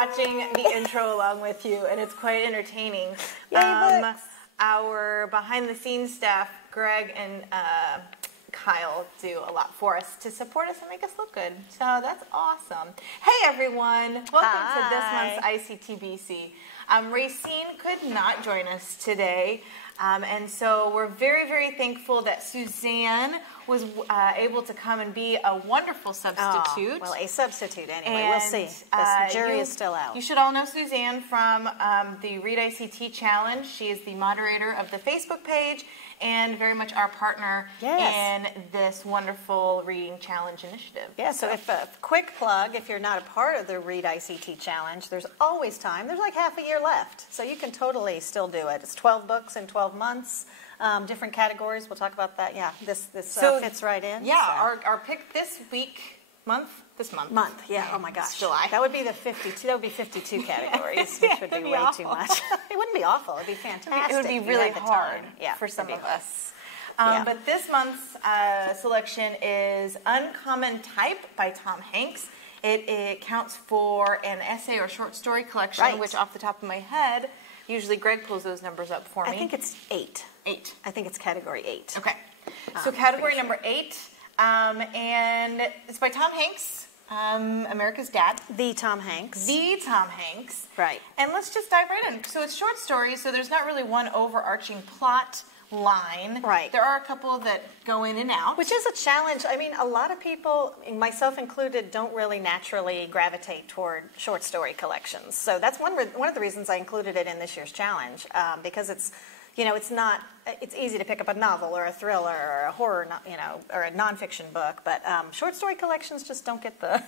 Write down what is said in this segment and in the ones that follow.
watching the intro along with you, and it's quite entertaining. Yay, our behind-the-scenes staff, Greg and Kyle, do a lot for us to support us and make us look good. So that's awesome. Hey, everyone. Welcome to this month's ICTBC. Racine could not join us today, and so we're very, very thankful that Suzanne was able to come and be a wonderful substitute. Oh, well, a substitute anyway. We'll see. The jury is still out. You should all know Suzanne from the Read ICT Challenge. She is the moderator of the Facebook page and very much our partner in this wonderful reading challenge initiative. Yeah, so if a quick plug, if you're not a part of the Read ICT Challenge, there's always time. There's like half a year left, so you can totally still do it. It's 12 books in 12 months. Different categories. We'll talk about that. Yeah, this fits right in. Yeah, so. Our pick this month. Yeah. Oh my gosh. It's July. That would be the 52. That would be 52 categories, which would be way too much. It wouldn't be awful. It'd be fantastic. It would be really hard for some of us. But this month's selection is Uncommon Type by Tom Hanks. It counts for an essay or short story collection, which off the top of my head, usually Greg pulls those numbers up for me. I think it's 8. 8. I think it's category 8. Okay. So category number 8, and it's by Tom Hanks, America's Dad. The Tom Hanks. Right. And let's just dive right in. So it's short stories, so there's not really one overarching plot line. Right. There are a couple that go in and out. Which is a challenge. I mean, a lot of people, myself included, don't really naturally gravitate toward short story collections. So that's one of the reasons I included it in this year's challenge, because it's easy to pick up a novel or a thriller or a horror, or a nonfiction book, but short story collections just don't get the,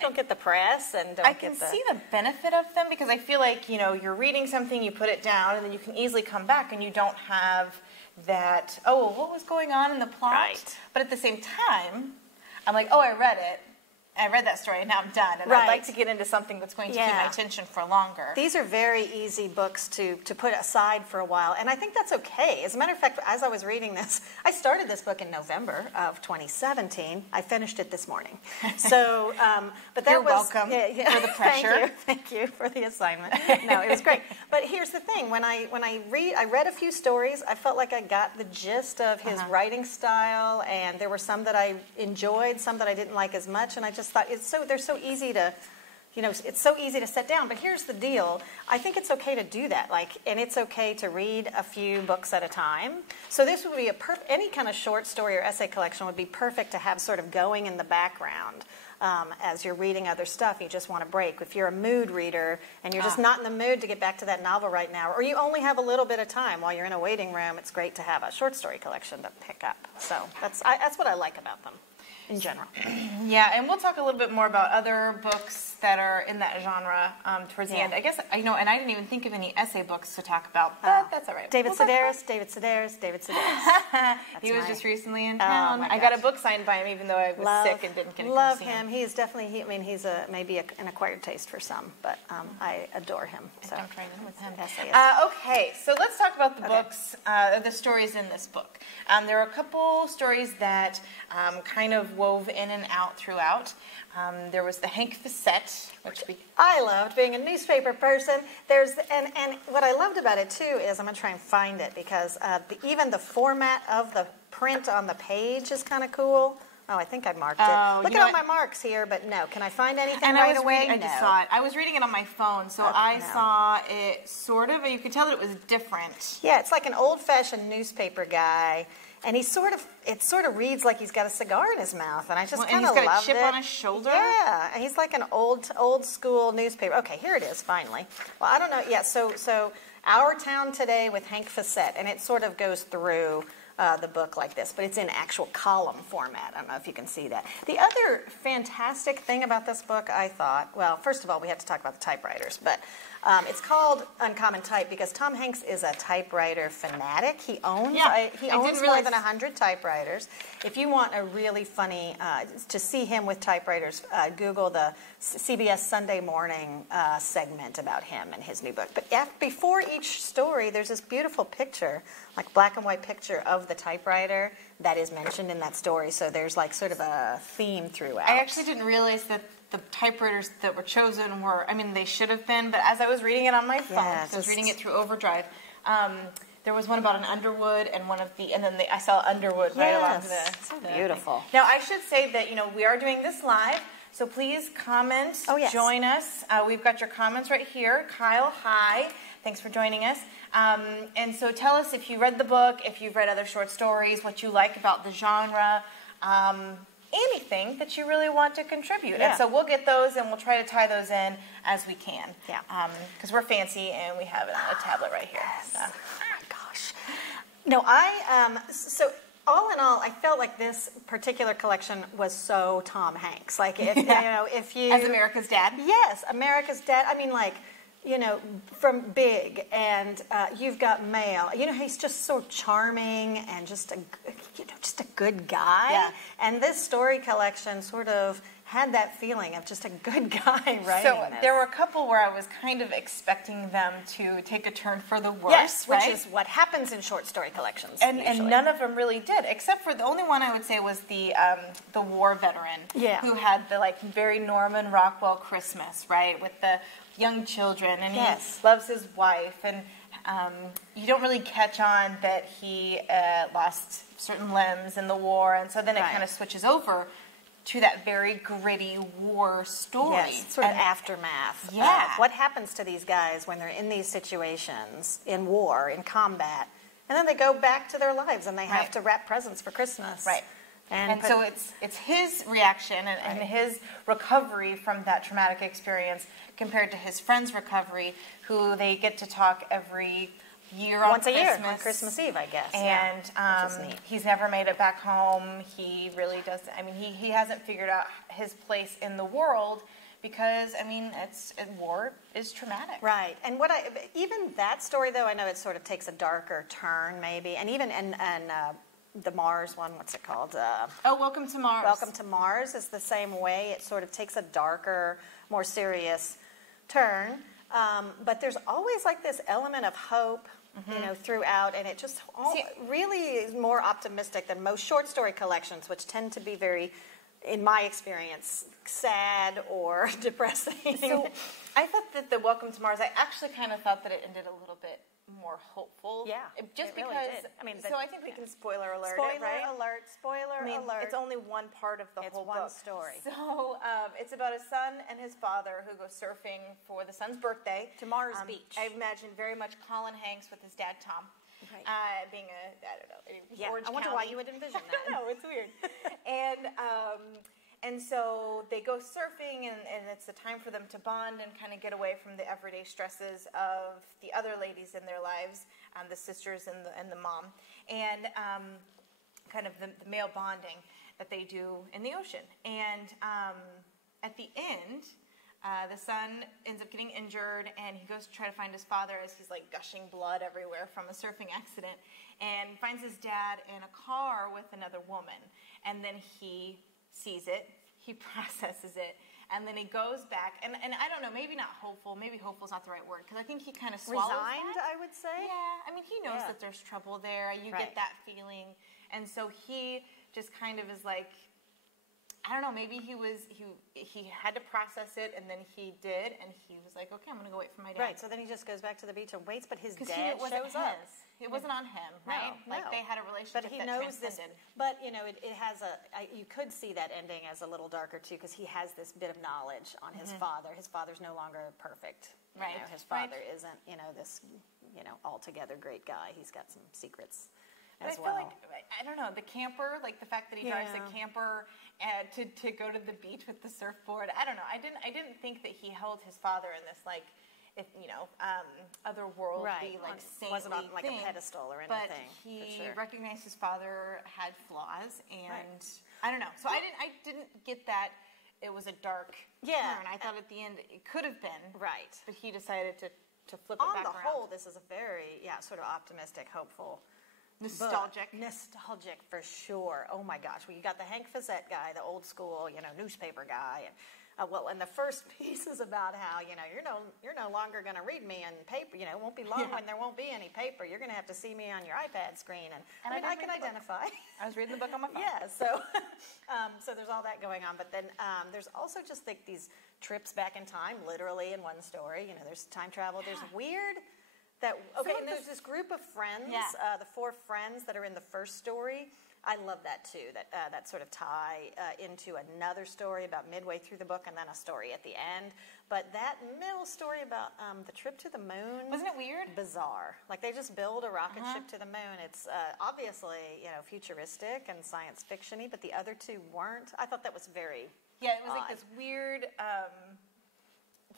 don't get the press and don't I can see the benefit of them because I feel like, you're reading something, you put it down, and then you can easily come back and you don't have that, what was going on in the plot? Right. But at the same time, I'm like, I read it. I read that story and now I'm done. And I'd like to get into something that's going to keep my attention for longer. These are very easy books to put aside for a while. And I think that's okay. As a matter of fact, as I was reading this, I started this book in November of 2017. I finished it this morning. So, but that You're welcome for the pressure. Thank you for the assignment. No, it was great. But here's the thing. When I read a few stories, I felt like I got the gist of his writing style. And there were some that I enjoyed, some that I didn't like as much. And I just thought they're so easy to, it's so easy to set down. But here's the deal: I think it's okay to do that. And it's okay to read a few books at a time. So this would be any kind of short story or essay collection would be perfect to have sort of going in the background as you're reading other stuff. You just want to break. If you're a mood reader and you're just not in the mood to get back to that novel right now, or you only have a little bit of time while you're in a waiting room, it's great to have a short story collection to pick up. So that's what I like about them. In general. Yeah, and we'll talk a little bit more about other books that are in that genre towards the end. I guess, and I didn't even think of any essay books to talk about, but that's all right. David Sedaris. He was just recently in town. I got a book signed by him even though I was sick and didn't get to love see him. He is definitely, he's maybe an acquired taste for some, but I adore him. So. Don't try in with him. Essayist. Okay, so let's talk about the books, the stories in this book. There are a couple stories that kind of wove in and out throughout. There was the Hank Facette, which I loved being a newspaper person. And what I loved about it too is, I'm going to try and find it because even the format of the print on the page is kind of cool. Oh, I think I marked it. Look at all my marks here, but no. Can I find anything right away? I just saw it. I was reading it on my phone, so I saw it sort of, you could tell that it was different. Yeah, it's like an old-fashioned newspaper guy. And it sort of reads like he's got a cigar in his mouth, and I just kind of loved it. And he's got a chip on his shoulder? Yeah, and he's like an old school newspaper. Okay, here it is, finally. Well, I don't know. Yeah, so Our Town Today with Hank Facette, and it sort of goes through the book like this, but it's in actual column format. I don't know if you can see that. The other fantastic thing about this book, I thought, well, first of all, we have to talk about the typewriters, but it's called Uncommon Type because Tom Hanks is a typewriter fanatic. He owns more than 100 typewriters. If you want a really funny, to see him with typewriters, Google the CBS Sunday Morning segment about him and his new book. But before each story, there's this beautiful picture, like black and white picture of the typewriter that is mentioned in that story. So there's like sort of a theme throughout. I actually didn't realize that the typewriters that were chosen were, I mean, they should have been, but as I was reading it on my phone, Yeah, I was reading it through Overdrive, there was one about an Underwood and I saw Underwood right along so beautiful. Thing. Now, I should say that, we are doing this live, so please comment, join us. We've got your comments right here. Kyle, hi. Thanks for joining us. And so tell us if you read the book, if you've read other short stories, what you like about the genre, anything that you really want to contribute. Yeah. And so we'll get those and we'll try to tie those in as we can. Yeah. Because we're fancy and we have it on a tablet right here. Yes. So. Oh my gosh. No, so all in all, I felt like this particular collection was so Tom Hanks. Like if you as America's Dad. Yes, America's Dad. I mean, like, from Big, and You've Got Mail. He's just so charming and just a good guy. Yeah. And this story collection sort of had that feeling of just a good guy writing So this. there were a couple where I was kind of expecting them to take a turn for the worse. Yes, right? which is what happens in short story collections. And usually. none of them really did, except for the only one I would say was the war veteran, Yeah. who had the very Norman Rockwell Christmas, right, with the young children, and Yes. he loves his wife, and you don't really catch on that he lost certain limbs in the war, and so then it Right. kind of switches over to that very gritty war story. Yes, sort of aftermath. Yeah. What happens to these guys when they're in these situations, in war, in combat, and then they go back to their lives and they have Right. to wrap presents for Christmas. Right. And so it's his reaction and his recovery from that traumatic experience compared to his friend's recovery, who they get to talk every year on once a Christmas. year on Christmas Eve, I guess. And which is neat. he's never made it back home. He really doesn't. I mean, he hasn't figured out his place in the world because, I mean, war is traumatic. Right. And even that story, though, I know it sort of takes a darker turn, maybe. And even in the Mars one, what's it called? Welcome to Mars. Welcome to Mars is the same way. It sort of takes a darker, more serious turn. But there's always like this element of hope, throughout, and it just really is more optimistic than most short story collections, which tend to be very, in my experience, sad or depressing. So I thought that the Welcome to Mars, I actually kind of thought that it ended a little bit more hopeful. Yeah, just it really because. did. I mean, so I think we can spoiler alert Spoiler it, right? alert! Spoiler alert! It's only one part of the whole one book. story. So it's about a son and his father who go surfing for the son's birthday To Mars Beach. I imagine very much Colin Hanks with his dad Tom. Right. Being I don't know, Orange I wonder County. why you would envision I that. don't know, it's weird. And so they go surfing, and it's the time for them to bond and kind of get away from the everyday stresses of the other ladies in their lives, the sisters and the mom, and kind of the male bonding that they do in the ocean. And at the end, the son ends up getting injured, and he goes to try to find his father as he's like gushing blood everywhere from a surfing accident, and finds his dad in a car with another woman. And then he sees it, he processes it, and then he goes back, and I don't know, maybe not hopeful, maybe hopeful's not the right word, because I think he kind of swallows Resigned, that. I would say. Yeah, I mean, he knows that there's trouble there, you get that feeling, and so he just kind of is like, I don't know, maybe he had to process it, and then he did, and he was like, okay, I'm going to go wait for my dad. Right, so then he just goes back to the beach and waits, but his dad shows shows up. It wasn't on him, right? No, Like they had a relationship but he that knows this. transcended. But it has you could see that ending as a little darker too, because he has this bit of knowledge on his father. His father's no longer perfect. Right. His father isn't this altogether great guy. He's got some secrets as well. I feel like, I don't know, the camper, like the fact that he drives a camper to go to the beach with the surfboard. I don't know. I didn't think that he held his father in this otherworldly, saintly wasn't on like thing, a pedestal or but anything. he for sure. recognized his father had flaws, and I don't know. So I didn't get that it was a dark turn. I thought at the end it could have been right, but he decided to flip it on back the around. whole, this is a very sort of optimistic, hopeful. Nostalgic. Nostalgic for sure. Oh my gosh. Well, you got the Hank Fazette guy, the old school, newspaper guy. And well, and the first piece is about how, you're no longer going to read me in paper. It won't be long when there won't be any paper. You're going to have to see me on your iPad screen. And I can identify. I was reading the book on my phone. Yeah, so so there's all that going on. But then there's also just these trips back in time, literally in one story. There's time travel. There's weird... and there's this group of friends, the 4 friends that are in the first story. I love that too, that sort of tie into another story about midway through the book and then a story at the end. But that middle story about the trip to the moon... Wasn't it weird? Bizarre. Like they just build a rocket ship to the moon. It's obviously, futuristic and science fiction-y, but the other 2 weren't. I thought that was very Yeah, it was odd. like this weird...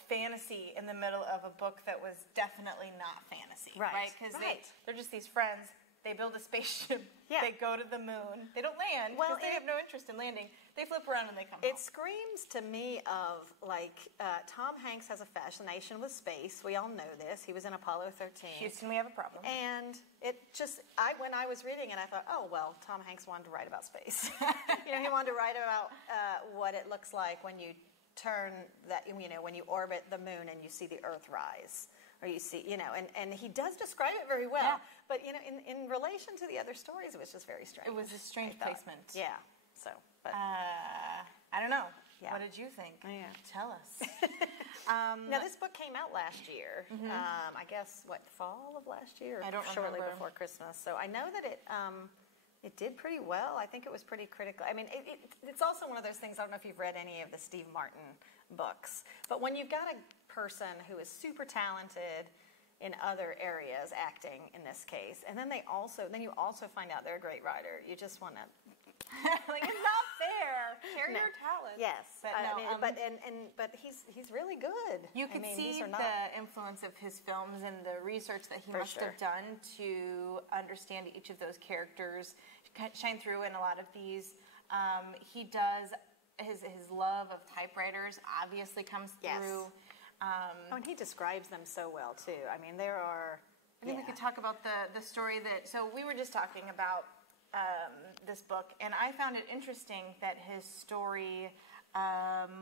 fantasy in the middle of a book that was definitely not fantasy, right? Because they're just these friends. They build a spaceship. Yeah. They go to the moon. They don't land because they have no interest in landing. They flip around and they come home. It screams to me of Tom Hanks has a fascination with space. We all know this. He was in Apollo 13. Houston, we have a problem. And it just, when I was reading it, I thought, oh, well, Tom Hanks wanted to write about space. He wanted to write about what it looks like when you turn that, when you orbit the moon and you see the Earth rise, or you see, and he does describe it very well. Yeah. But in relation to the other stories, it was just very strange. It was a strange placement. Yeah. So, but I don't know. Yeah. What did you think? Yeah. Tell us. Now, this book came out last year. I guess fall of last year, I don't shortly remember. before Christmas. So I know that it did pretty well. I think it was pretty critical. I mean, it's also one of those things, I don't know if you've read any of the Steve Martin books, but when you've got a person who is super talented in other areas, acting in this case, and then you also find out they're a great writer, you just want to... like, it's not fair. Share your talent. Yes, but he's really good. You can see the influence of his films and the research that he must have done to understand each of those characters shine through in a lot of these. He does his love of typewriters obviously comes through. And he describes them so well too. I mean, there are. I think we could talk about the story that. So we were just talking about this book, and I found it interesting that his story.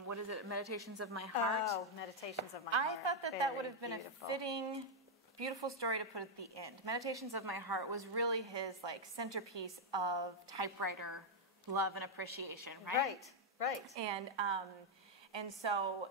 What is it? Meditations of My Heart. Oh, Meditations of My Heart. I thought that would have been a fitting, beautiful story to put at the end. Meditations of My Heart was really his centerpiece of typewriter love and appreciation, right? Right. And so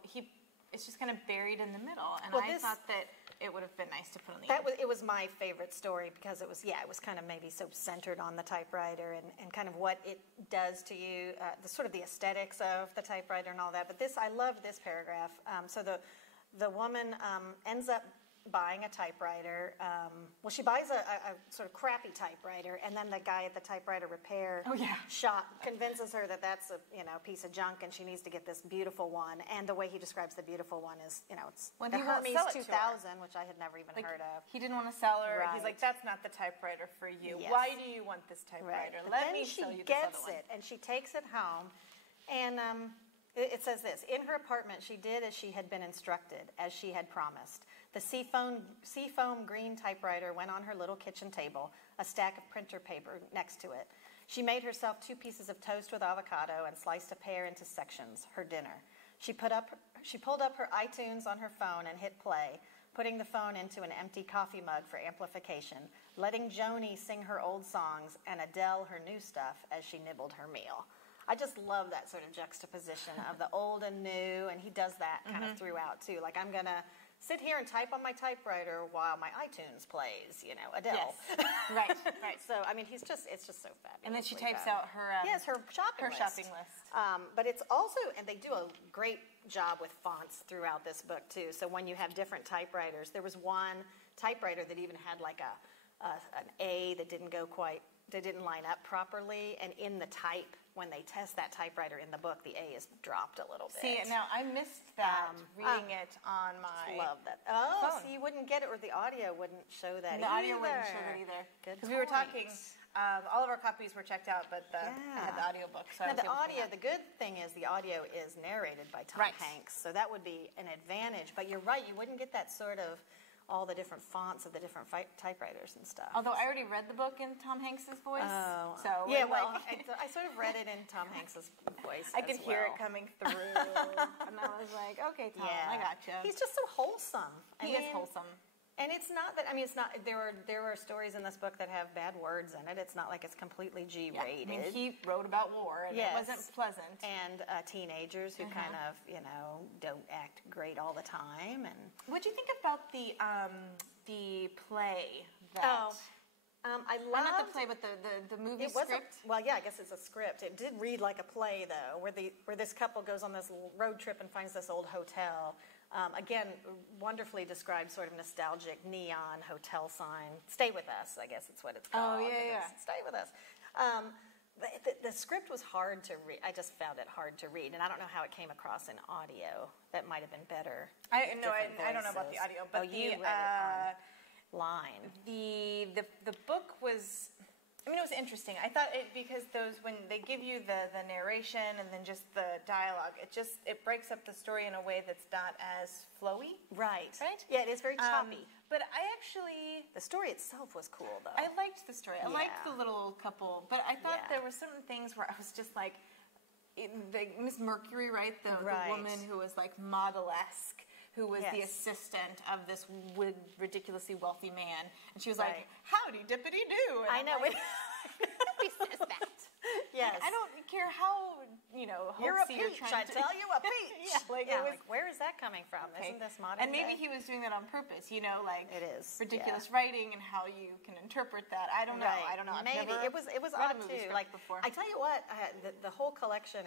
it's just kind of buried in the middle, and I thought that it would have been nice to put on the end. It was my favorite story because it was kind of maybe so centered on the typewriter and kind of what it does to you, the sort of the aesthetics of the typewriter and all that. But I love this paragraph. So the woman ends up buying a typewriter. She buys a sort of crappy typewriter, and then the guy at the typewriter repair shop convinces her that that's a piece of junk, and she needs to get this beautiful one. And the way he describes the beautiful one is, it's the Hermes 2000, which I had never even heard of. He didn't want to sell her. Right. He's like, that's not the typewriter for you. Yes. Why do you want this typewriter? Right. Let me sell you this other one. She gets it, and she takes it home, and it says this: in her apartment, she did as she had been instructed, as she had promised. The seafoam green typewriter went on her little kitchen table, a stack of printer paper next to it. She made herself 2 pieces of toast with avocado and sliced a pear into sections, her dinner. She pulled up her iTunes on her phone and hit play, putting the phone into an empty coffee mug for amplification, letting Joni sing her old songs and Adele her new stuff as she nibbled her meal. I just love that sort of juxtaposition of the old and new, and he does that kind of throughout too. Like, I'm going to sit here and type on my typewriter while my iTunes plays, Adele. Yes. Right. So, I mean, it's just so fabulous. And then she types out her her shopping list. But it's also, and they do a great job with fonts throughout this book too. So when you have different typewriters, there was one typewriter that even had like an A that didn't line up properly, and in the type, when they test that typewriter in the book, the A is dropped a little bit. See, now I missed that reading it on my love that. phone. So you wouldn't get it, or the audio wouldn't show that The audio wouldn't show that either. Because we were talking, all of our copies were checked out, but I had the audio book. So the good thing is the audio is narrated by Tom Hanks, so that would be an advantage. But you're right, you wouldn't get that sort of all the different fonts of the different typewriters and stuff. Although I already read the book in Tom Hanks's voice. Oh. So yeah, well, I sort of read it in Tom Hanks's voice. I could hear it coming through. And I was like, okay, Tom, I gotcha. He's just so wholesome. He is wholesome. And it's not that, I mean, it's not, there are stories in this book that have bad words in it. It's not like it's completely G-rated. I mean, he wrote about war, and it wasn't pleasant. And teenagers who kind of, you know, don't act great all the time. And what'd you think about the play that... I loved... Not the play, but the movie script? Well, yeah, I guess it's a script. It did read like a play, though, where this couple goes on this road trip and finds this old hotel. Again, wonderfully described, sort of nostalgic neon hotel sign. Stay with us, I guess it's what it's called. Oh, yeah. Stay with us. The script was hard to read. I just found it hard to read, and I don't know how it came across in audio. That might have been better. I don't know about the audio, but you read it online. The book was... I mean, it was interesting. I thought because when they give you the narration and then just the dialogue, it breaks up the story in a way that's not as flowy. Right. Right? Yeah, it is very choppy. But I actually... The story itself was cool, though. I liked the story. I liked the little couple. But I thought there were certain things where I was just like... Miss Mercury, right? The woman who was like model-esque, who was the assistant of this ridiculously wealthy man. And she was like, howdy, dippity-doo. And I know. like, nobody says that. Yes. Like, I don't care how, you're a peach, I tell you, a peach. It was, like, where is that coming from? Okay. Isn't this modern And maybe day? he was doing that on purpose, like it is ridiculous writing and how you can interpret that. I don't know. I don't know. Maybe it was odd too. Like before. I tell you what, the whole collection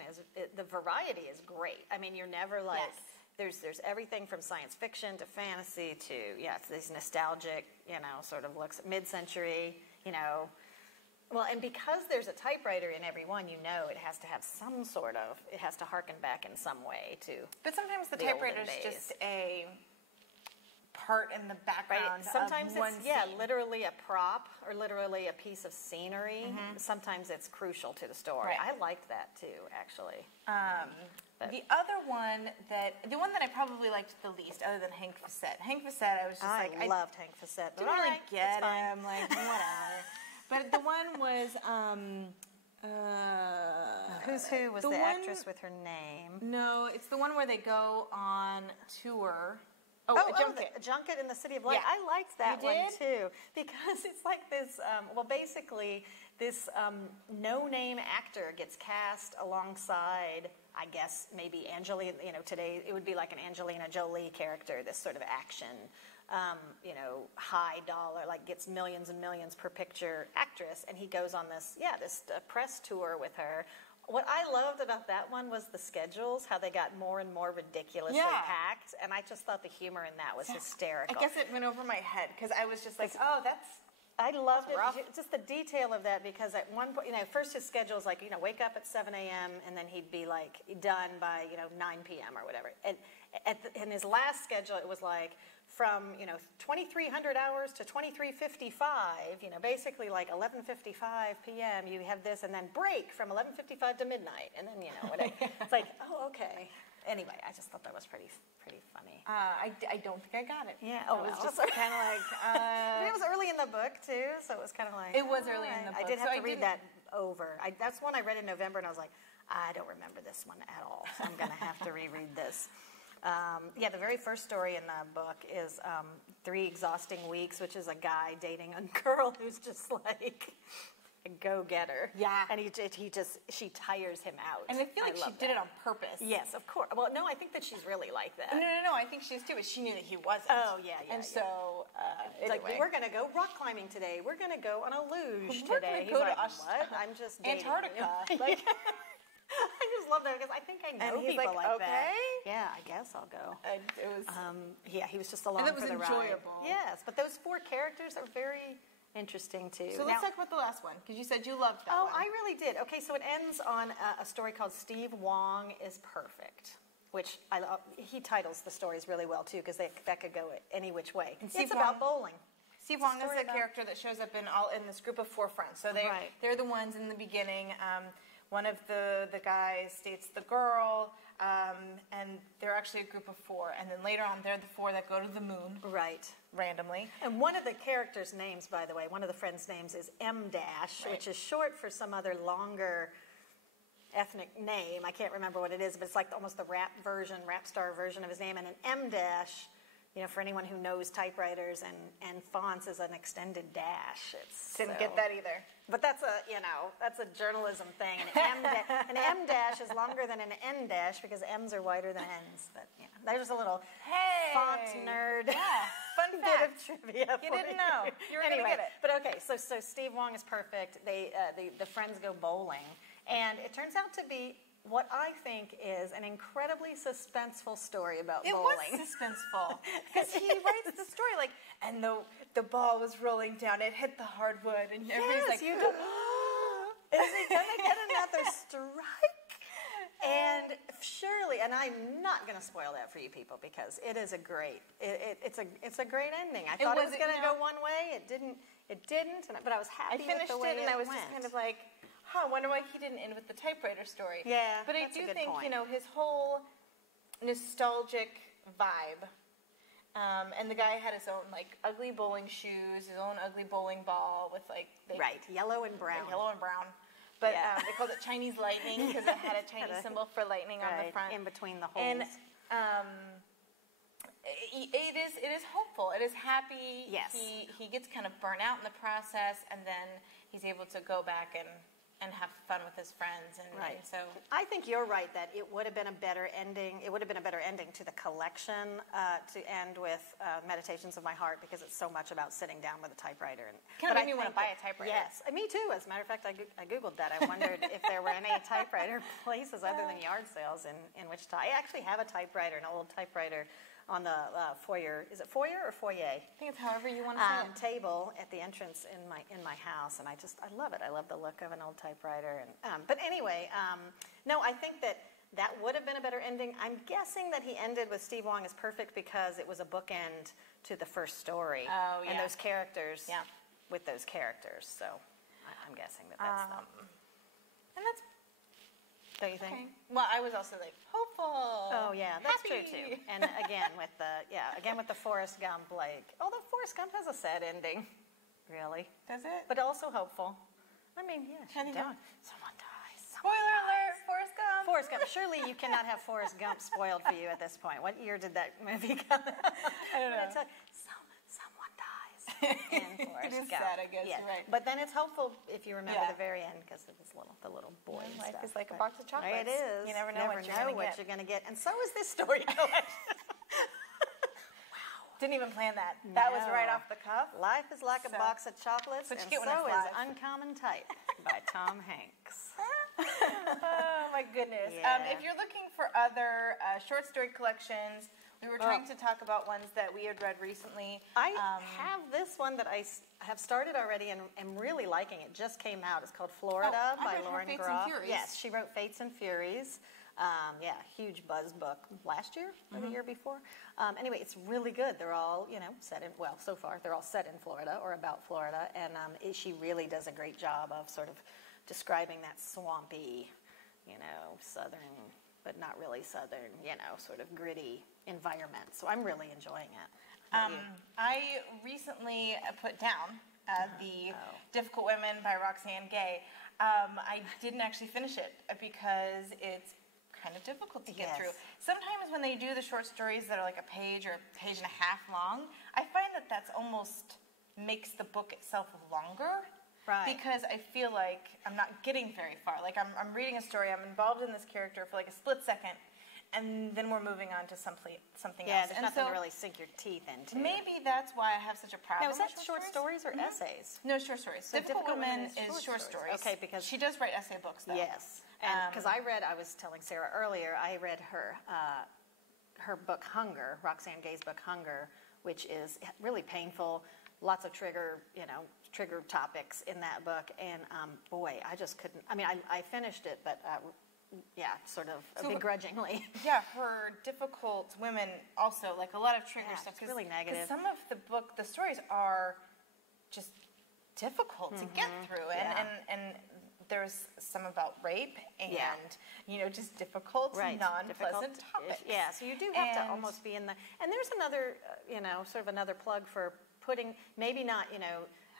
the variety is great. I mean, you're never like there's everything from science fiction to fantasy to it's these nostalgic sort of looks mid-century Well, and because there's a typewriter in every one, it has to have some sort of, it has to harken back in some way to. But sometimes the typewriter is just a part in the background. Sometimes of one it's scene. literally a prop or literally a piece of scenery. Sometimes it's crucial to the story. I liked that too, actually. The other one the one that I probably liked the least, other than Hank Facette. Hank Facette, I was just I loved Hank Facette. Didn't really get him, like whatever. But the one was Who's Who was the actress with her name? No, it's the one where they go on tour. A junket. A junket in the City of Light. Yeah. I liked that You one did? too because it's like this. Basically, this no-name actor gets cast alongside. I guess maybe Angelina. Today it would be like an Angelina Jolie character. This sort of action. High dollar, like gets millions and millions per picture actress, and he goes on this press tour with her. What I loved about that one was the schedules, how they got more and more ridiculously packed, and I just thought the humor in that was hysterical. I guess it went over my head because I was just like, that's... I loved it, just the detail of that, because at one point, first his schedule is like, wake up at 7 a.m. and then he'd be like done by, 9 p.m. or whatever. And in his last schedule, it was like from, 2300 hours to 23:55, basically like 11:55 p.m. you have this, and then break from 11:55 to midnight, and then, whatever. It's like, oh, okay. Anyway, I just thought that was pretty funny. I don't think I got it. Yeah. It was just kind of like... it was early in the book, too, so it was kind of like... It was early in the book. I did have to read that over. That's one I read in November, and I was like, I don't remember this one at all, so I'm going to have to reread this. The very first story in the book is 3 Exhausting Weeks, which is a guy dating a girl who's just like... go-getter. Yeah. And she tires him out. And I feel like she did it on purpose. Yes, of course. Well, no, I think that she's really like that. No, I think she is too, but she knew that he wasn't. Oh, yeah. And so, it's anyway. like, we're going to go rock climbing today. We're going to go on a luge today. We're going to go to what? I'm just dating Antarctica. You. Like, I just love that because I think I know people like that. Yeah, I guess I'll go. It was... he was just along for the ride. And it was enjoyable. Yes, but those 4 characters are very... interesting too. So let's talk about the last one, because you said you loved that one. Oh, I really did. Okay, so it ends on a story called Steve Wong is Perfect, which I love. He titles the stories really well too, because that could go any which way. It's about bowling. Steve Wong is the character that shows up in this group of 4 friends. So they're the ones in the beginning. One of the guys dates the girl. and they're actually a group of 4, and then later on they're the 4 that go to the moon. Right. Randomly. And one of the characters' names, by the way, one of the friends' names is M dash, Right. which is short for some other longer ethnic name. I can't remember what it is, but it's like almost the rap star version of his name. And an M dash, for anyone who knows typewriters and fonts, is an extended dash. Didn't get that either. But that's a journalism thing. An M dash is longer than an N dash because M's are wider than N's. But there's a little font nerd fun bit fact. of trivia. You didn't know. You were anyway, going to get it. But okay, so Steve Wong is perfect. The friends go bowling, and it turns out to be what I think is an incredibly suspenseful story about bowling. It was suspenseful because he writes the story and the ball was rolling down. It hit the hardwood, and everybody's like, you do. Is he gonna get another strike? And surely, and I'm not going to spoil that for you people because it is a great. It's a great ending. I thought it was going to go one way. It didn't. But I was happy with the way it went. I finished it, and I was just kind of like, I wonder why he didn't end with the typewriter story. Yeah, but I do think his whole nostalgic vibe, and the guy had his own ugly bowling shoes, his own ugly bowling ball with yellow and brown. But they called it Chinese lightning because it had a Chinese symbol for lightning on the front, in between the holes. And it is hopeful. It is happy. Yes. He gets kind of burnt out in the process, and then he's able to go back and have fun with his friends. And so I think you're right that it would have been a better ending. It would have been a better ending to the collection to end with Meditations of My Heart because it's so much about sitting down with a typewriter. Kind of made me want to buy a typewriter. Yes, me too. As a matter of fact, I Googled that. I wondered if there were any typewriter places other than yard sales in Wichita. I actually have a typewriter, an old typewriter, on the foyer. Is it foyer or foyer? I think it's however you want to say it. Table at the entrance in my house, and I love it. I love the look of an old typewriter. And but anyway, no, I think that would have been a better ending. I'm guessing that he ended with Steve Wong is perfect because it was a bookend to the first story. Oh, yeah. And those characters, with those characters. So I'm guessing that's them. And that's. Don't you think? Okay. Well, I was also hopeful. Oh yeah, that's happy. true too. And again with the Forrest Gump, although Forrest Gump has a sad ending, really. Does it? But also hopeful. I mean, yeah, someone dies. Spoiler alert, Forrest Gump. Forrest Gump. Surely you cannot have Forrest Gump spoiled for you at this point. What year did that movie come out? I don't know. Someone dies in Forrest It is Gump. sad, I guess. You're right. But then it's hopeful if you remember the very end because of the little boy and life stuff. is like a box of chocolates. It is. You never know what you're going to get. And so is this story collection. Didn't even plan that. That was right off the cuff. Life is like a box of chocolates, and so is Uncommon Type by Tom Hanks. Oh, my goodness. Yeah. If you're looking for other short story collections, we were trying to talk about ones that we had read recently. I have this one that I have started already and am really liking. It just came out. It's called Florida by Lauren Fates Groff. and Furies. Yes, she wrote Fates and Furies. Huge buzz book last year or the year before. Anyway, it's really good. They're all, set in, so far, they're all set in Florida or about Florida. And she really does a great job of sort of describing that swampy, southern, but not really southern, sort of gritty environment. So I'm really enjoying it. I recently put down The Difficult Women by Roxane Gay. I didn't actually finish it because it's kind of difficult to get through. Sometimes when they do the short stories that are like a page or a page and a half long, I find that that's almost makes the book itself longer. Right. Because I feel like I'm not getting very far. Like I'm reading a story, I'm involved in this character for like a split second, and then we're moving on to something else. Yeah, there's nothing to really sink your teeth into. Maybe that's why I have such a problem. Now, is that short stories or essays? No, short stories. So Difficult Women is short stories. Okay, because she does write essay books, though. Yes, and because I was telling Sarah earlier, I read her book Hunger, Roxane Gay's book Hunger, which is really painful. Lots of trigger topics in that book, and boy, I just couldn't. I mean, I finished it, but sort of begrudgingly. Yeah, her Difficult Women also, like a lot of trigger stuff. It's really negative. Some of the stories are just difficult to get through, and there's some about rape and, Yeah. just difficult, Right. non-pleasant topics. Yeah, so you do have to And- almost be in the, and there's another, sort of another plug for putting, maybe not,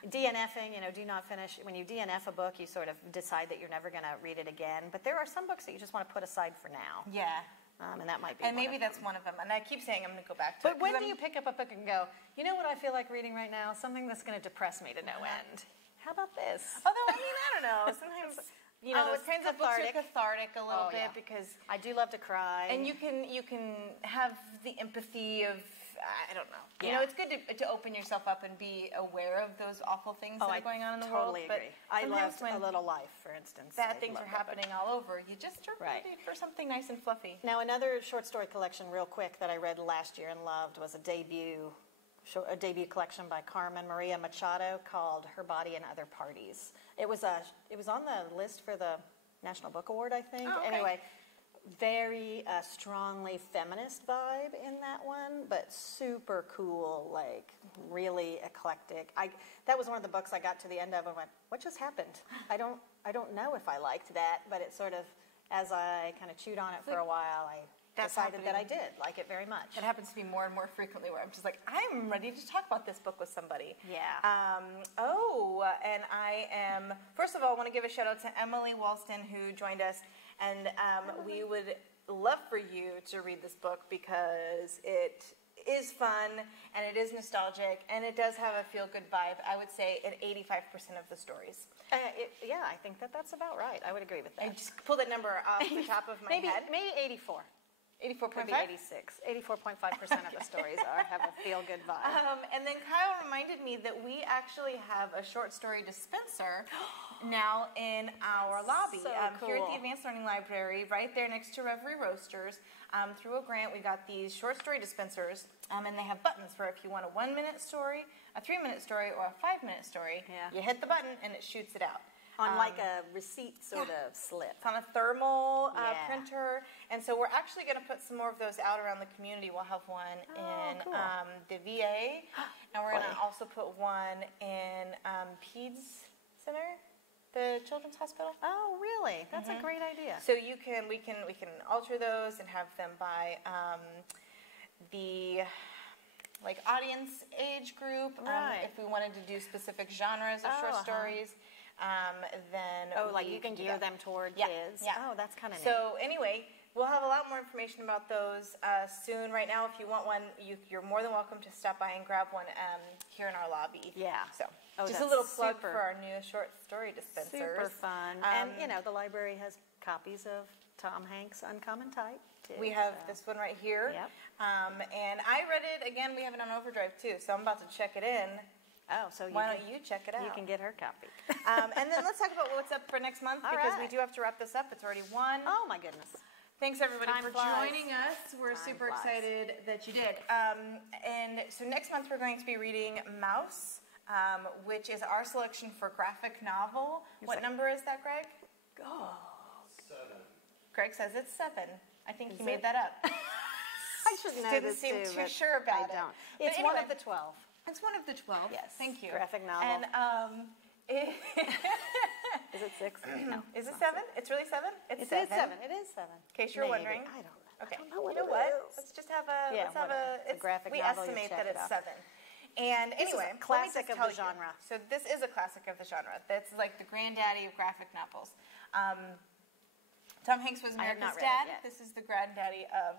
DNFing, do not finish. When you DNF a book, you sort of decide that you're never going to read it again. But there are some books that you just want to put aside for now. Yeah. And that might be And one maybe of that's them. one of them. And I keep saying I'm going to go back to it. But when 'cause do you pick up a book and go, you know what I feel like reading right now? Something that's going to depress me to no end. How about this? Although, I don't know. Sometimes, it those depends if books are cathartic a little Oh, bit yeah. because... I do love to cry. And you can have the empathy of, I don't know. Yeah. It's good to open yourself up and be aware of those awful things that are going on in the totally world. agree. I sometimes loved A Little Life, for instance. bad I things love are that book. happening all over. You just are Right. ready for something nice and fluffy. Now, another short story collection, real quick, that I read last year and loved was a debut collection by Carmen Maria Machado called Her Body and Other Parties. It was on the list for the National Book Award, I think. Oh, okay. Anyway, very strongly feminist vibe in that one, but super cool, like really eclectic. That was one of the books I got to the end of and went, what just happened? I don't know if I liked that, but it sort of, as I kind of chewed on it for a while, I decided that I did like it very much. It happens to be more and more frequently where I'm just like, I'm ready to talk about this book with somebody. Yeah. And I am, first of all, I want to give a shout out to Emily Walston who joined us. And we would love for you to read this book because it is fun and it is nostalgic and it does have a feel-good vibe. I would say at 85% of the stories. Yeah, I think that's about right. I would agree with that. I just pulled that number off the top of my head. Maybe 84. 84.5? Could be 86. 84.5% of the stories have a feel-good vibe. And then Kyle reminded me that we actually have a short story dispenser now in our lobby. So Here at cool. the Advanced Learning Library, right there next to Reverie Roasters. Through a grant, we got these short story dispensers, and they have buttons for if you want a 1-minute story, a 3-minute story, or a 5-minute story. Yeah. You hit the button, and it shoots it out. On like a receipt sort of slip. It's on a thermal Yeah. printer, and so we're actually going to put some more of those out around the community. We'll have one in cool. the VA, and we're going Boy. to also put one in Peds Center, the Children's Hospital. Oh, really? That's a great idea. So we can alter those and have them by the like audience age group. Right. If we wanted to do specific genres of short stories. Then like we you can do gear that. them toward Yeah, kids. yeah. Oh, that's kind of neat. So anyway, we'll have a lot more information about those soon. Right now, if you want one, you're more than welcome to stop by and grab one here in our lobby. Yeah. So Oh, just a that's little plug super- for our new short story dispensers. Super fun. And, the library has copies of Tom Hanks' Uncommon Type, too. We have this one right here. Yep. And I read it, again, we have it on Overdrive too, so I'm about to check it in. Oh, so Why don't you check it out? You can get her copy. And then let's talk about what's up for next month All because we right. do have to wrap this up. It's already 1. Oh, my goodness. Thanks everybody Time for flies. joining us. We're Time super flies. excited that you did. And so next month we're going to be reading Mouse, which is our selection for graphic novel. What number is that, Greg? 7. Greg says it's 7. I think he Is made it? that up. I should know Didn't this, seem too, too but sure about I it. don't. But It's one anyway. of the 12. It's one of the 12. Yes. Thank you. Graphic novel. And Is it 6? No. is it 7? It's really 7? It is 7. It is 7. In case you're Maybe. wondering. I don't know. Okay. I don't know what you know it what? is. Let's just have a. Yeah, let's have whatever. It's a graphic we novel, you estimate check that it it's out. 7. And This is a anyway, let me classic just of tell the you. genre. So this is a classic of the genre. That's like the granddaddy of graphic novels. Tom Hanks was I have not America's read it dad. yet. This is the granddaddy of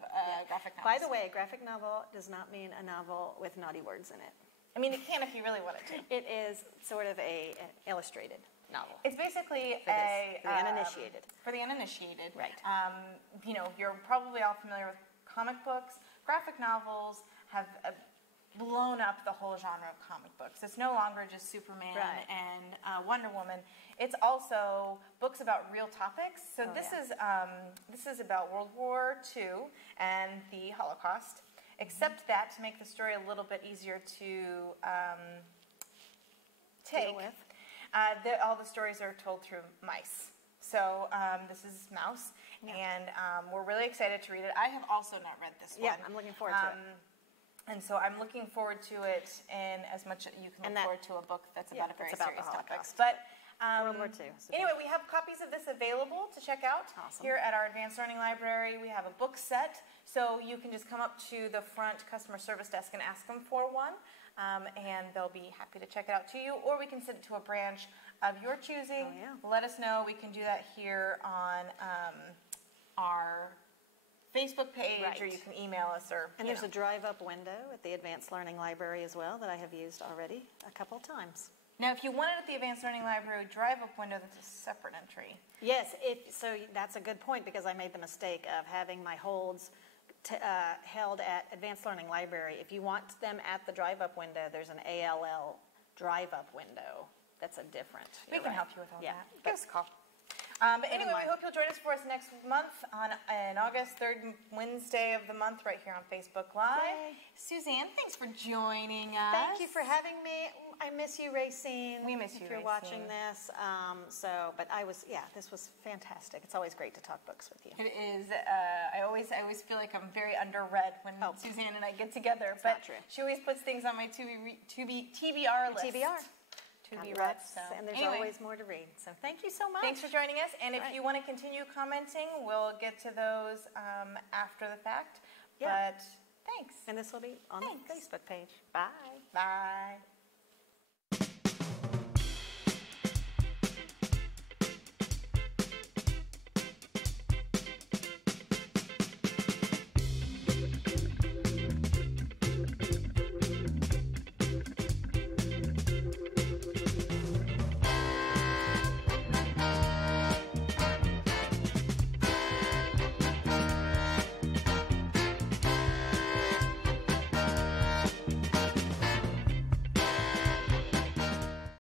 graphic novels. By the way, a graphic novel does not mean a novel with naughty words in it. I mean, it can if you really wanted to. It is sort of an illustrated novel. It's basically For the uninitiated. For the uninitiated. Right. You're probably all familiar with comic books. Graphic novels have blown up the whole genre of comic books. It's no longer just Superman Right. and Wonder Woman. It's also books about real topics. So this is about World War II and the Holocaust. Except that to make the story a little bit easier to take. Deal with. All the stories are told through mice. So this is Mouse, and we're really excited to read it. I have also not read this one. Yeah, I'm looking forward to it. And so I'm looking forward to it in as much as you can look forward to a book that's about a very it's about serious the topic. Holocaust. But World War II. Anyway, we have copies of this available to check out here at our Advanced Learning Library. We have a book set, so you can just come up to the front customer service desk and ask them for one, and they'll be happy to check it out to you, or we can send it to a branch of your choosing. Oh, yeah. Let us know. We can do that here on our Facebook page, or you can email us. And there's a drive-up window at the Advanced Learning Library as well that I have used already a couple of times. Now, if you want it at the Advanced Learning Library drive-up window, that's a separate entry. Yes, so that's a good point, because I made the mistake of having my holds held at Advanced Learning Library. If you want them at the drive-up window, there's an ALL drive-up window. That's a different. We can help you with all that. Give Give us a call. But anyway, we hope you'll join us for us next month in August, 3rd Wednesday of the month, right here on Facebook Live. Yay. Suzanne, thanks for joining us. Thank you for having me. I miss you, Racine. We miss you, if you're Racine. watching this. This was fantastic. It's always great to talk books with you. It is. I always feel like I'm very underread when Suzanne and I get together. But not true. She always puts things on my TBR list. TBR. To be read. So. And there's anyway, always more to read. So thank you so much. Thanks for joining us. And if you want to continue commenting, we'll get to those after the fact. Yeah. But thanks. And this will be on the Facebook page. Bye. Bye.